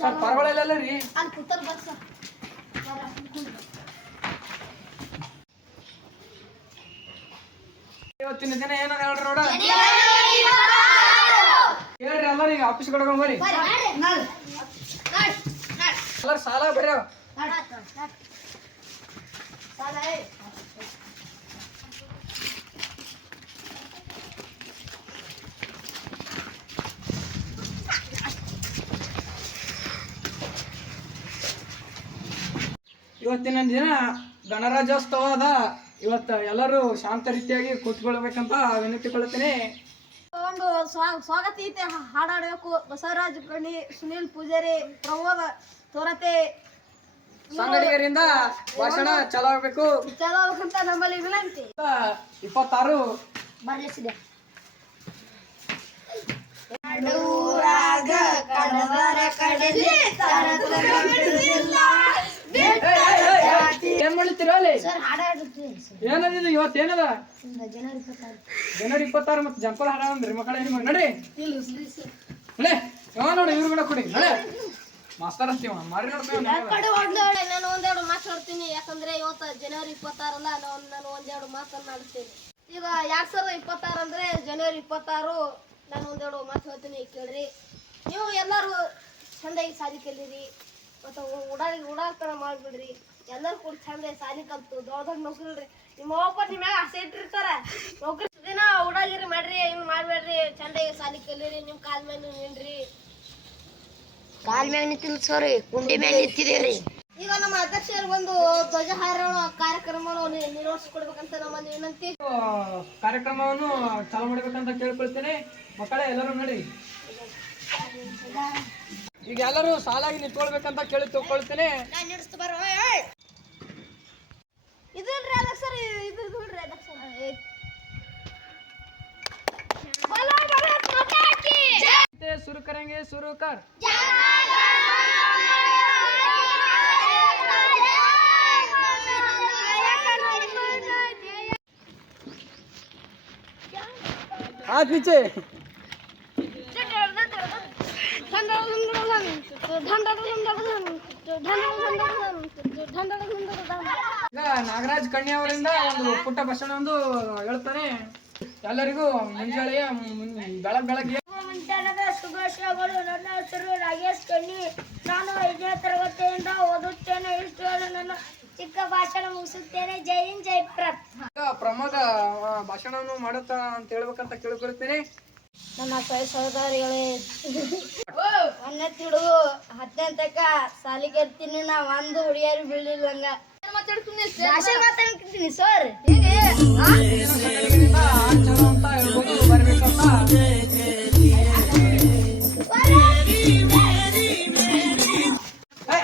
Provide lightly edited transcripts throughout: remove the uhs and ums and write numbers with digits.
Sir ಪರವಾಗಿಲ್ಲ ರೀ. ಇವತ್ತಿನ ದಿನ ಏನ ಹೇಳ್ರಿ ನೋಡ ಹೇಳ್ರಿ ಎಲ್ಲರೂ ಈಗ ಆಫೀಸ್ ಕಡೆ ಬರ್ರಿ ಎಲ್ಲರೂ ಸಾಲ ಬರ್ಯಾವ ಇವತ್ತಿನ ದಿನ ಗಣರಾಜ್ಯೋತ್ಸವ ಅದ. ಇವತ್ತು ಎಲ್ಲರೂ ಶಾಂತ ರೀತಿಯಾಗಿ ಕೂತ್ಕೊಳ್ಬೇಕಂತ ವಿನಂತಿಕೊಳ್ಳುತ್ತೇನೆ. ಒಂದು ಸ್ವಾಗತ ಗೀತೆ ಹಾಡಾಡಬೇಕು. ಬಸವರಾಜ್ ಗಣಿ, ಸುನೀಲ್ ಪೂಜಾರಿ, ಪ್ರಮೋದ ತೋರತೆ ಸಂಗಡಿಗರಿಂದ ಭಾಷಣ ಚಲಾಗಬೇಕು ಚಲಾಗಬೇಕಂತ ನಮ್ಮಲ್ಲಿ ವಿನಂತಿ. 26 ಬರ್ಲಿಸಿದೆ. ಏನ್ ಮಾಡ್ತೀರ ಅಲ್ಲಿ ಏನದಿದು ಇವತ್ತೇನದ ಜನವರಿ 26 ಮತ್ತೆ ಜಂಪರ್ ಹಾಡ ಅಂದ್ರಿ ಮಕ್ಕಳ ಏನ್ ಮಾಡಿ ನಡ್ರಿ ನಡೆ ನೋಡಿ ಇವ್ರು ಕೂಡ ಕೊಡಿ ನಡೆ ಮಾಸ್ತರ್ ಅಂತೀವ ಮಾರಿ ನೋಡ್ತೀವಿ. ನಾನು ಒಂದೆರಡು ಮಾತಾಡ್ತೀನಿ, ಯಾಕಂದ್ರೆ ಇವತ್ತು ಜನವರಿ 26 ಅಲ್ಲ. ನಾನು ಒಂದೆರಡು ಮಾತನಾಡ್ತೀನಿ. ಈಗ 2026 ಅಂದ್ರೆ ಜನವರಿ 26. ನಾನು ಒಂದೆರಡು ಮಾತು ಹೇಳ್ತೀನಿ, ಕೇಳ್ರಿ. ನೀವು ಎಲ್ಲರೂ ಚಂದಾಗಿ ಸಾಲಿ ಕಲೀರಿ ಮತ್ತು ಉಡಾಳ್ತನ ಮಾಡ್ಬಿಡ್ರಿ. ಎಲ್ಲರೂ ಕೂಡ ಚಂದ ಸಾಲಿ ಕಲ್ತು ದೊಡ್ಡ ನೌಕರಿ ಇಲ್ರಿ. ನಿಮ್ಮ ಅಪ್ಪ ನಿಮ್ಮ ಆಸೆ ಇಟ್ಟಿರ್ತಾರ ನೌಕರಿ ದಿನ ಉಡಾಗಿರಿ ಮಾಡ್ರಿ, ಹಿಂಗ್ ಮಾಡ್ಬೇಡ್ರಿ. ಚಂದಾಗಿ ಸಾಲಿ ಕಲೀರಿ, ನಿಮ್ ಕಾಲ್ ಮೇಲೆ ನಿಲ್ರಿ. ಕಾಲ್ ಮೇಲೆ ನಿಂತಿಲ್ಲ ಸರಿ, ಕುಂಡಿ ಮೇಲೆ ನಿಂತಿದೇವ್ರಿ. ಈಗ ನಮ್ಮ ಅಧ್ಯಕ್ಷರು ಒಂದು ಧ್ವಜಾರೋಹಣ ಕಾರ್ಯಕ್ರಮವನ್ನು ನಿರ್ವಹಿಸಿಕೊಡ್ಬೇಕಂತ ನಮ್ಮಲ್ಲಿ ವಿನಂತಿ. ಕಾರ್ಯಕ್ರಮವನ್ನು ಚಾಲು ಮಾಡ್ಬೇಕಂತ ಕೇಳ್ಕೊಳ್ತೇನೆ. ಮಕ್ಕಳೇ ಎಲ್ಲರೂ ನೋಡಿ ಈಗ ಎಲ್ಲರೂ ಸಾಲಾಗಿ ನಿಂತ್ಕೊಳ್ಬೇಕಂತ ಕೇಳ್ಕೊಳ್ತೇನೆ. ಇದ್ರಿ ಅಧ್ಯಕ್ಷರ್, ಇದ್ರಿ ಅಧ್ಯಕ್ಷರ್. शुरू करेंगे शुरू कर हाथ पीछे ನಾಗರಾಜ್ ಕಣ್ಣಿ ಅವರಿಂದ ಒಂದು ಪುಟ್ಟ ಭಾಷಣ ಒಂದು ಹೇಳ್ತಾನೆ. ಎಲ್ಲರಿಗೂ ಮುಂಜಾನೆಯ ಬೆಳಗ್ಗೆ ಶುಭಾಶಯಗಳು. ನನ್ನ ಹೆಸರು ರಾಜೇಶ್ ಕಣ್ಣಿ. ನಾನು 5ನೇ ತರಗತಿಯಿಂದ ಓದುತ್ತೇನೆ. ಇಷ್ಟು ನನ್ನ ಚಿಕ್ಕ ಭಾಷಣ ಮುಗಿಸುತ್ತೇನೆ. ಜೈ ಹಿಂದ್, ಜೈ ಭಾರತ್. ಪ್ರಮೋದ ಭಾಷಣವನ್ನು ಮಾಡುತ್ತಾ ಅಂತ ಹೇಳ್ಬೇಕಂತ ಕೇಳ್ಕೊಳ್ತೇನೆ. ನನ್ನ ಸಹೋದರಿಗಳೇ, 1ನೇ ತಿಳುಗು 10ನೇ ತನಕ ಸಾಲಿಗೆ ಇರ್ತೀನಿ. ನಾ ಒಂದು ಹುಡುಗಿಯರು ಬೀಳಿಲ್ಲಂಗ ಭಾಷೆ ಮಾತಾಡ್ತೀನಿ ಸರ್.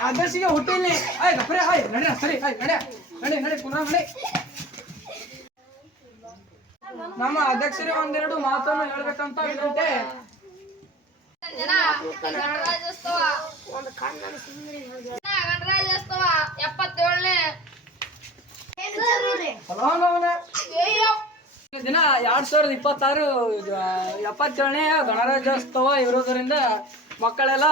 ಅಧ್ಯಕ್ಷಿಗೆ ಹುಟ್ಟಿಲ್ಲಿ ನಡೆ ಸರಿ ನಡೆ ನಡೆ ಪುನಃ ನಡೆ. ನಮ್ಮ ಅಧ್ಯಕ್ಷರೇ ಒಂದೆರಡು ಮಾತನ್ನು ಹೇಳ್ಬೇಕಂತ ವಿನಂತಿ. ಗಣರಾಜ್ಯೋತ್ಸವ 77ನೇ ದಿನ 2026 77ನೇ ಗಣರಾಜ್ಯೋತ್ಸವ ಇರೋದರಿಂದ ಮಕ್ಕಳೆಲ್ಲ